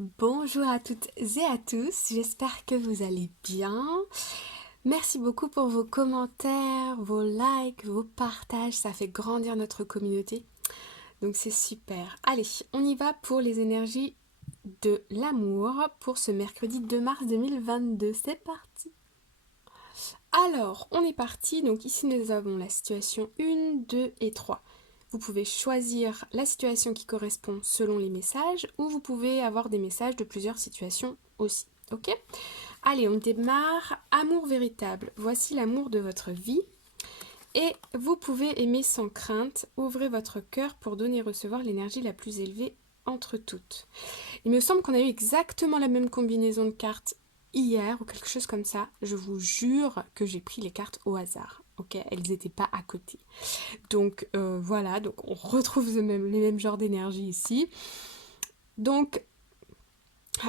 Bonjour à toutes et à tous, j'espère que vous allez bien. Merci beaucoup pour vos commentaires, vos likes, vos partages, ça fait grandir notre communauté. Donc c'est super. Allez, on y va pour les énergies de l'amour pour ce mercredi 2 mars 2022. C'est parti. Alors, on est parti. Donc ici nous avons la situation 1, 2 et 3. Vous pouvez choisir la situation qui correspond selon les messages ou vous pouvez avoir des messages de plusieurs situations aussi. Ok? Allez, on démarre. Amour véritable. Voici l'amour de votre vie. Et vous pouvez aimer sans crainte. Ouvrez votre cœur pour donner et recevoir l'énergie la plus élevée entre toutes. Il me semble qu'on a eu exactement la même combinaison de cartes hier ou quelque chose comme ça. Je vous jure que j'ai pris les cartes au hasard. Ok, elles n'étaient pas à côté. Donc voilà, donc on retrouve les mêmes genres d'énergie ici. Donc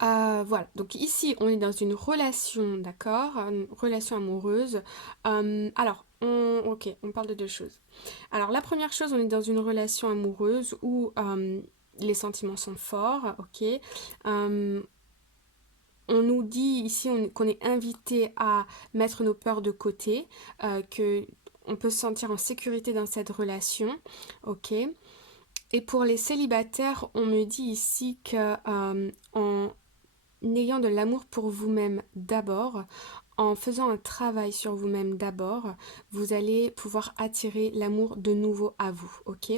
voilà, donc ici on est dans une relation, d'accord, une relation amoureuse. Ok, on parle de deux choses. Alors la première chose, on est dans une relation amoureuse où les sentiments sont forts, ok. On nous dit ici qu'on est invité à mettre nos peurs de côté, que on peut se sentir en sécurité dans cette relation, ok. Et pour les célibataires, on me dit ici que en ayant de l'amour pour vous-même d'abord, en faisant un travail sur vous-même d'abord, vous allez pouvoir attirer l'amour de nouveau à vous, ok?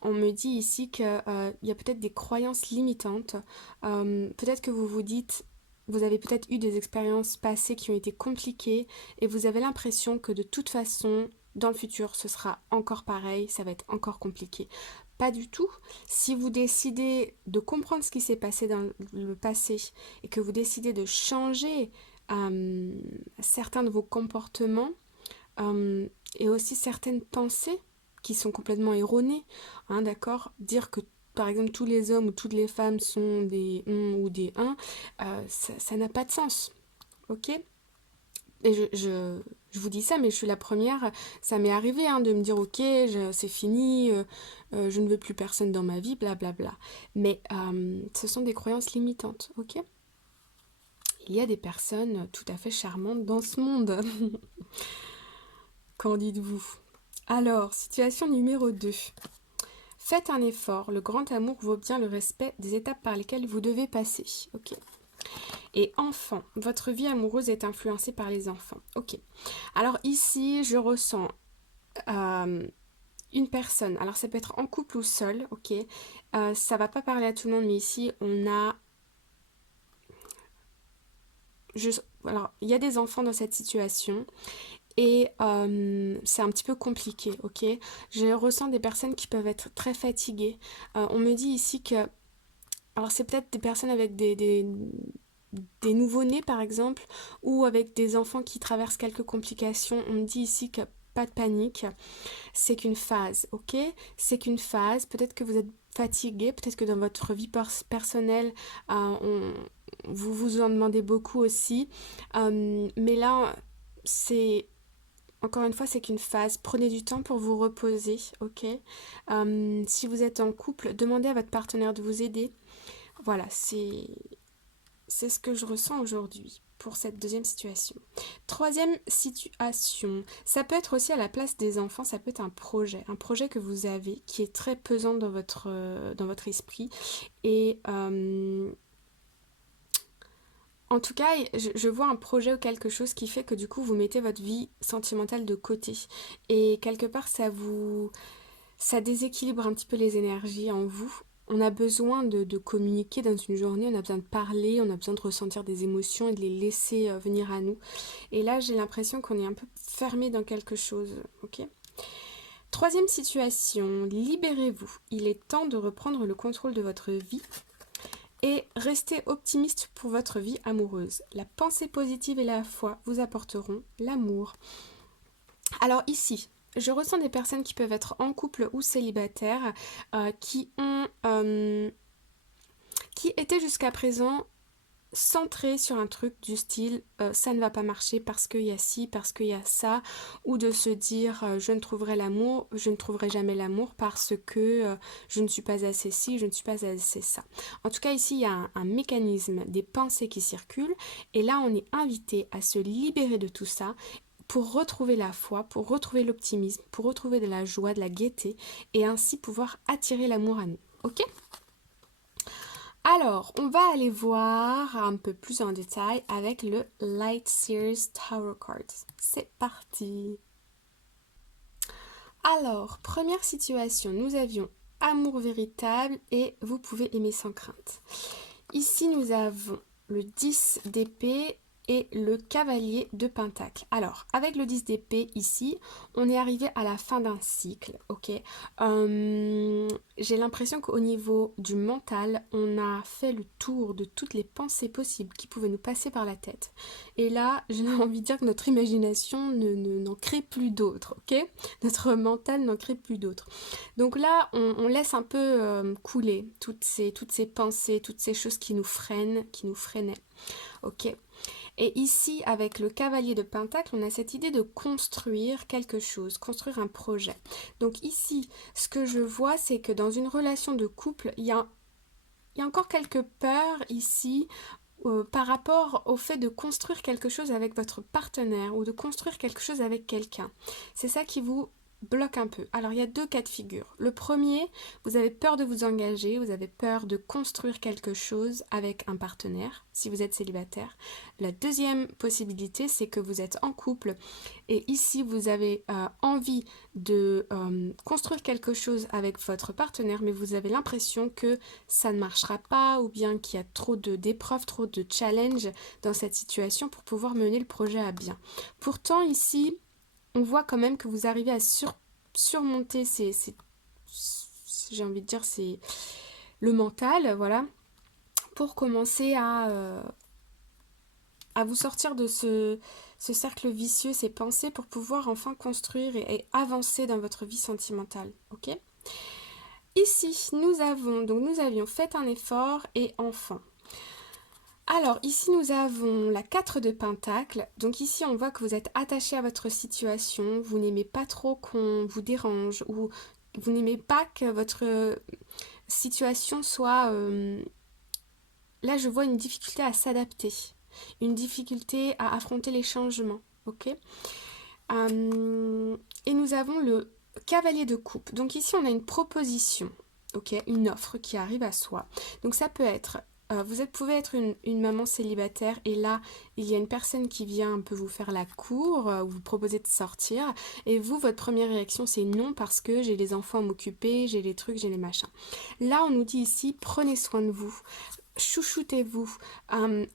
On me dit ici qu'il y a peut-être des croyances limitantes, peut-être que vous vous dites, vous avez peut-être eu des expériences passées qui ont été compliquées et vous avez l'impression que de toute façon, dans le futur, ce sera encore pareil, ça va être encore compliqué. Pas du tout. Si vous décidez de comprendre ce qui s'est passé dans le passé et que vous décidez de changer certains de vos comportements et aussi certaines pensées qui sont complètement erronées, hein, d'accord? Dire que par exemple tous les hommes ou toutes les femmes sont des ou des ça n'a pas de sens, ok? Et je vous dis ça, mais je suis la première, ça m'est arrivé hein, de me dire ok, c'est fini, je ne veux plus personne dans ma vie, blablabla. Mais ce sont des croyances limitantes, ok? Il y a des personnes tout à fait charmantes dans ce monde. Qu'en dites-vous? Alors, situation numéro 2. Faites un effort, le grand amour vaut bien le respect des étapes par lesquelles vous devez passer. Ok. Et enfant, votre vie amoureuse est influencée par les enfants. Ok. Alors ici, je ressens euh, une personne. Alors ça peut être en couple ou seul, ok. Ça va pas parler à tout le monde, mais ici on a. Alors il y a des enfants dans cette situation et c'est un petit peu compliqué, ok. Je ressens des personnes qui peuvent être très fatiguées. On me dit ici que. Alors c'est peut-être des personnes avec des nouveau-nés par exemple, ou avec des enfants qui traversent quelques complications. On me dit ici que pas de panique, c'est qu'une phase, ok? C'est qu'une phase, peut-être que vous êtes fatigué, peut-être que dans votre vie personnelle, vous vous en demandez beaucoup aussi, mais là, c'est... Encore une fois, c'est qu'une phase. Prenez du temps pour vous reposer, ok? Si vous êtes en couple, demandez à votre partenaire de vous aider. Voilà, c'est ce que je ressens aujourd'hui pour cette deuxième situation. Troisième situation, ça peut être aussi à la place des enfants, ça peut être un projet que vous avez qui est très pesant dans votre esprit. Et en tout cas, je vois un projet ou quelque chose qui fait que du coup vous mettez votre vie sentimentale de côté. Et quelque part ça déséquilibre un petit peu les énergies en vous. On a besoin de communiquer dans une journée, on a besoin de parler, on a besoin de ressentir des émotions et de les laisser venir à nous. Et là, j'ai l'impression qu'on est un peu fermé dans quelque chose, ok? Troisième situation, libérez-vous. Il est temps de reprendre le contrôle de votre vie et restez optimiste pour votre vie amoureuse. La pensée positive et la foi vous apporteront l'amour. Alors ici, je ressens des personnes qui peuvent être en couple ou célibataires qui étaient jusqu'à présent centré sur un truc du style ça ne va pas marcher parce qu'il y a ci, parce qu'il y a ça, ou de se dire je ne trouverai jamais l'amour parce que je ne suis pas assez ci, je ne suis pas assez ça. En tout cas ici il y a un mécanisme des pensées qui circulent et là on est invité à se libérer de tout ça pour retrouver la foi, pour retrouver l'optimisme, pour retrouver de la joie, de la gaieté et ainsi pouvoir attirer l'amour à nous. Ok ? Alors, on va aller voir un peu plus en détail avec le Light Series Tarot Cards. C'est parti. Alors, première situation, nous avions amour véritable et vous pouvez aimer sans crainte. Ici, nous avons le 10 d'épée et le cavalier de pentacle. Alors, avec le 10 d'épée ici, on est arrivé à la fin d'un cycle, ok. J'ai l'impression qu'au niveau du mental, on a fait le tour de toutes les pensées possibles qui pouvaient nous passer par la tête. Et là, j'ai envie de dire que notre imagination n'en crée plus d'autres, ok. Notre mental n'en crée plus d'autres. Donc là, on laisse un peu couler toutes ces pensées, toutes ces choses qui nous freinent, qui nous freinaient. Ok. Et ici, avec le cavalier de pentacle, on a cette idée de construire quelque chose, construire un projet. Donc ici, ce que je vois, c'est que dans une relation de couple, il y a encore quelques peurs ici par rapport au fait de construire quelque chose avec votre partenaire ou de construire quelque chose avec quelqu'un. C'est ça qui vous bloque un peu. Alors il y a deux cas de figure. Le premier, vous avez peur de vous engager, vous avez peur de construire quelque chose avec un partenaire si vous êtes célibataire. La deuxième possibilité, c'est que vous êtes en couple et ici vous avez envie de construire quelque chose avec votre partenaire, mais vous avez l'impression que ça ne marchera pas ou bien qu'il y a trop d'épreuves, trop de challenges dans cette situation pour pouvoir mener le projet à bien. Pourtant ici, on voit quand même que vous arrivez à surmonter j'ai envie de dire, c'est le mental, voilà, pour commencer à vous sortir de ce cercle vicieux, ces pensées, pour pouvoir enfin construire et avancer dans votre vie sentimentale, ok ? Ici, nous avions fait un effort et enfin. Alors, ici, nous avons la 4 de pentacle. Donc ici, on voit que vous êtes attaché à votre situation. Vous n'aimez pas trop qu'on vous dérange ou vous n'aimez pas que votre situation soit... Là, je vois une difficulté à s'adapter. Une difficulté à affronter les changements. Ok ? Et nous avons le cavalier de coupe. Donc ici, on a une proposition. Ok, une offre qui arrive à soi. Donc ça peut être, vous pouvez être une maman célibataire et là, il y a une personne qui vient un peu vous faire la cour, vous proposer de sortir et vous, votre première réaction c'est non parce que j'ai les enfants à m'occuper, j'ai les trucs, j'ai les machins. Là, on nous dit ici, prenez soin de vous. Chouchoutez-vous,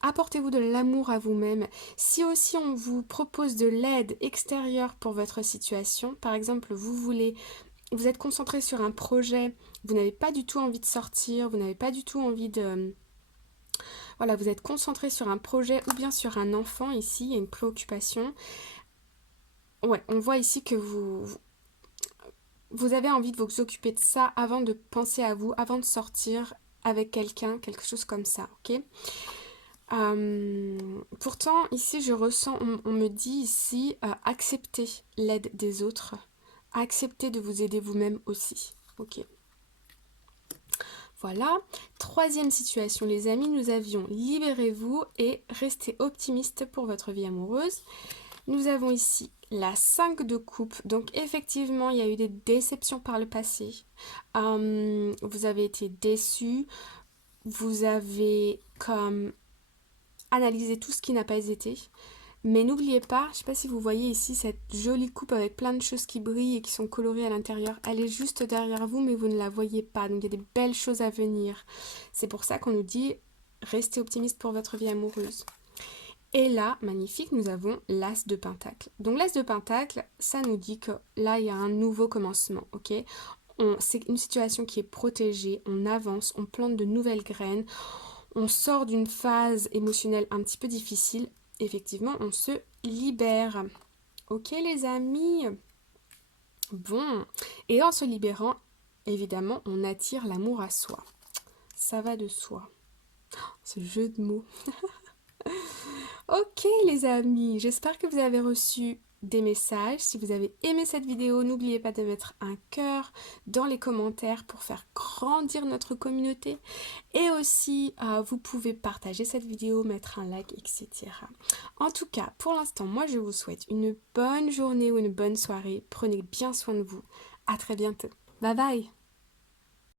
apportez-vous de l'amour à vous-même. Si aussi on vous propose de l'aide extérieure pour votre situation, par exemple vous êtes concentré sur un projet, vous n'avez pas du tout envie de sortir, vous n'avez pas du tout envie de... Voilà, vous êtes concentré sur un projet ou bien sur un enfant ici, il y a une préoccupation. Ouais, on voit ici que vous avez envie de vous occuper de ça avant de penser à vous, avant de sortir avec quelqu'un, quelque chose comme ça, ok ? Pourtant, ici, je ressens, on me dit ici, accepter l'aide des autres, accepter de vous aider vous-même aussi, ok ? Voilà. Troisième situation, les amis, nous avions libérez-vous et restez optimiste pour votre vie amoureuse. Nous avons ici la 5 de coupe. Donc effectivement, il y a eu des déceptions par le passé. Vous avez été déçus. Vous avez comme analysé tout ce qui n'a pas été. Mais n'oubliez pas, je ne sais pas si vous voyez ici cette jolie coupe avec plein de choses qui brillent et qui sont colorées à l'intérieur. Elle est juste derrière vous, mais vous ne la voyez pas. Donc il y a des belles choses à venir. C'est pour ça qu'on nous dit restez optimiste pour votre vie amoureuse. Et là, magnifique, nous avons l'As de Pentacle. Donc l'As de Pentacle, ça nous dit que là, il y a un nouveau commencement, ok ? C'est une situation qui est protégée, on avance, on plante de nouvelles graines, on sort d'une phase émotionnelle un petit peu difficile. Effectivement, on se libère. Ok les amis ? Bon, et en se libérant, évidemment, on attire l'amour à soi. Ça va de soi. Ce jeu de mots. Ok les amis, j'espère que vous avez reçu des messages. Si vous avez aimé cette vidéo, n'oubliez pas de mettre un cœur dans les commentaires pour faire grandir notre communauté. Et aussi, vous pouvez partager cette vidéo, mettre un like, etc. En tout cas, pour l'instant, moi je vous souhaite une bonne journée ou une bonne soirée. Prenez bien soin de vous. À très bientôt. Bye bye!